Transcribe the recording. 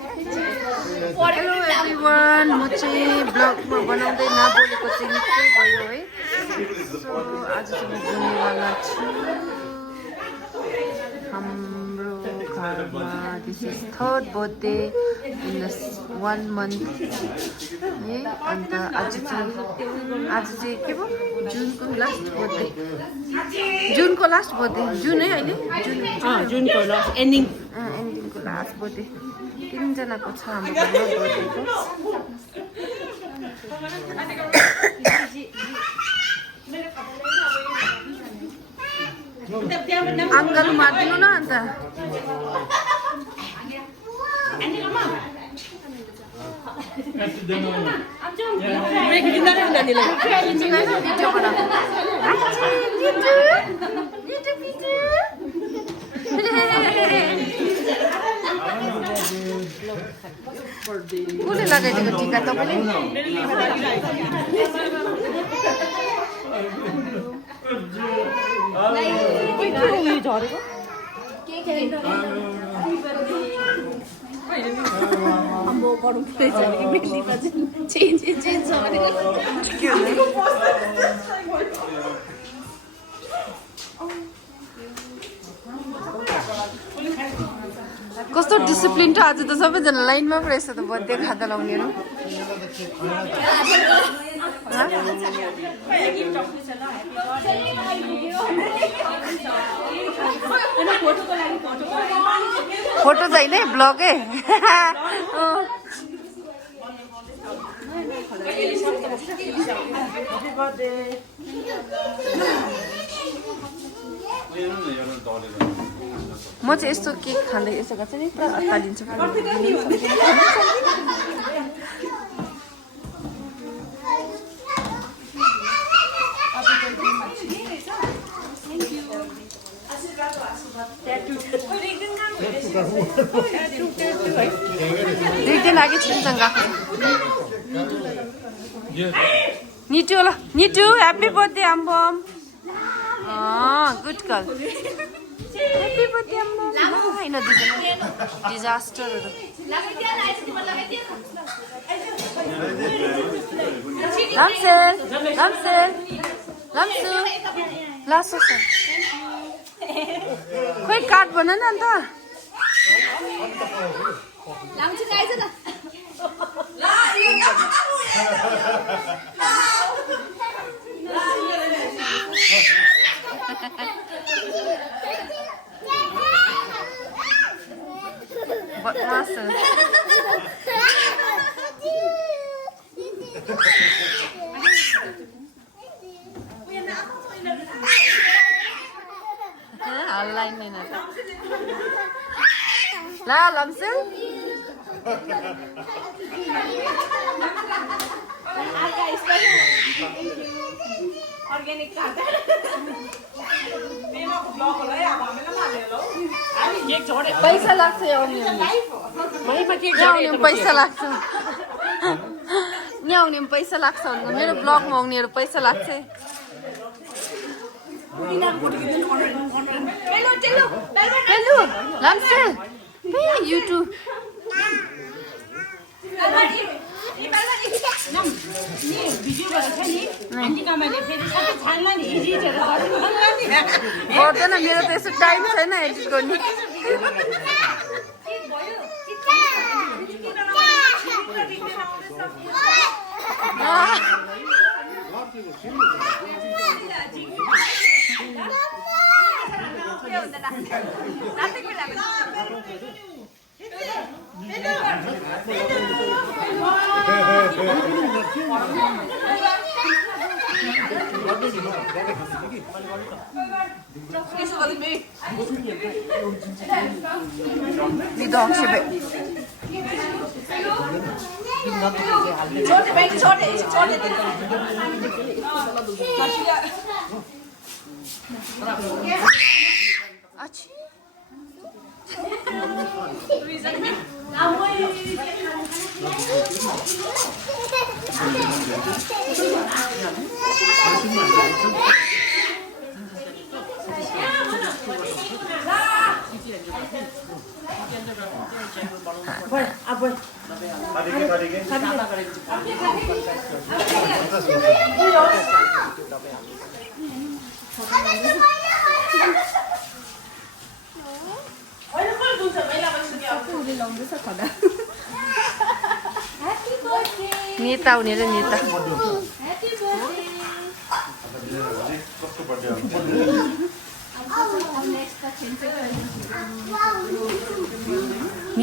Hello everyone, म चाहिँ ब्लगमा बनाउँदै नबोलेको चाहिँ निकै भयो है। सो आज चाहिँ म घुम्नेवाला छु हाम्रो घरमा। This is third birthday in this 1 month है। अन्त आज चाहिँ के भयो, जुनको लास्ट बर्थडे, जुनको लास्ट बर्थडे, जुन है अहिले, जुनको लास्ट एन्डिङको लास्ट बर्थडे। 3 जनाको छ हाम्रो घरमा बर्थडेको। आङ्गालु मारिदिनु न अन्त। कसले लगाइदिएको टिका तपाईँले? कस्तो डिसिप्लिन छ आज त, सबैजना लाइनमा पो रहेछ त बर्थडे खाजा लाउनेहरू। फोटो छैन है, ब्लगै। म चाहिँ यस्तो केक खाँदै यसो गर्छ नि, पुरा अत्तालिन्छ। दुई लागि छिनसँग निटु ल, Nitu happy birthday Ambam. Good girl, happy birthday Ambam. होइन डिजास्टरहरू। रम्सेल रम्सेल रम्सु लासो छ खोइ, कार्ड बना न अन्त। बदमास हल्लाइ नै न ला लम्सेल। पैसा लाग्छ आउने, पैसा लाग्छ नि, आउने पैसा लाग्छ भन्नु। मेरो ब्लगमा आउनेहरू पैसा लाग्छ। लम्सेल युट्युब गर्दैन, मेरो त यसो टाइम छैन एडिट गर्ने। अब Nita उनीहरु Nita. Happy birthday.